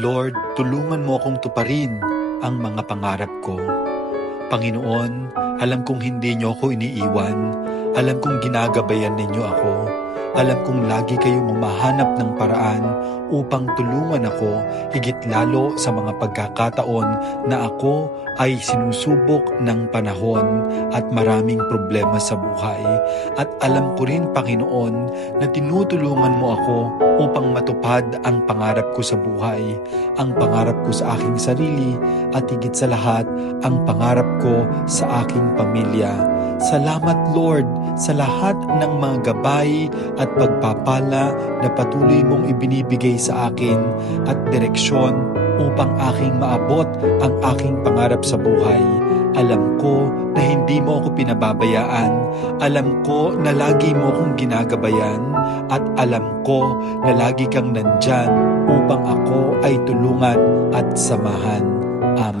Lord, tulungan mo akong tuparin ang mga pangarap ko. Panginoon, alam kong hindi niyo ako iniiwan. Alam kong ginagabayan ninyo ako. Alam kong lagi kayong humahanap ng paraan upang tulungan ako, higit lalo sa mga pagkakataon na ako ay sinusubok ng panahon at maraming problema sa buhay. At alam ko rin, Panginoon, na tinutulungan mo ako upang matupad ang pangarap ko sa buhay, ang pangarap ko sa aking sarili, at higit sa lahat, ang pangarap ko sa aking pamilya. Salamat, Lord, sa lahat ng mga gabay at pagpapala na patuloy mong ibinibigay sa akin at direksyon upang aking maabot ang aking pangarap sa buhay. Alam ko na hindi mo ako pinababayaan. Alam ko na lagi mo akong ginagabayan. At alam ko na lagi kang nandyan upang ako ay tulungan at samahan. Amen.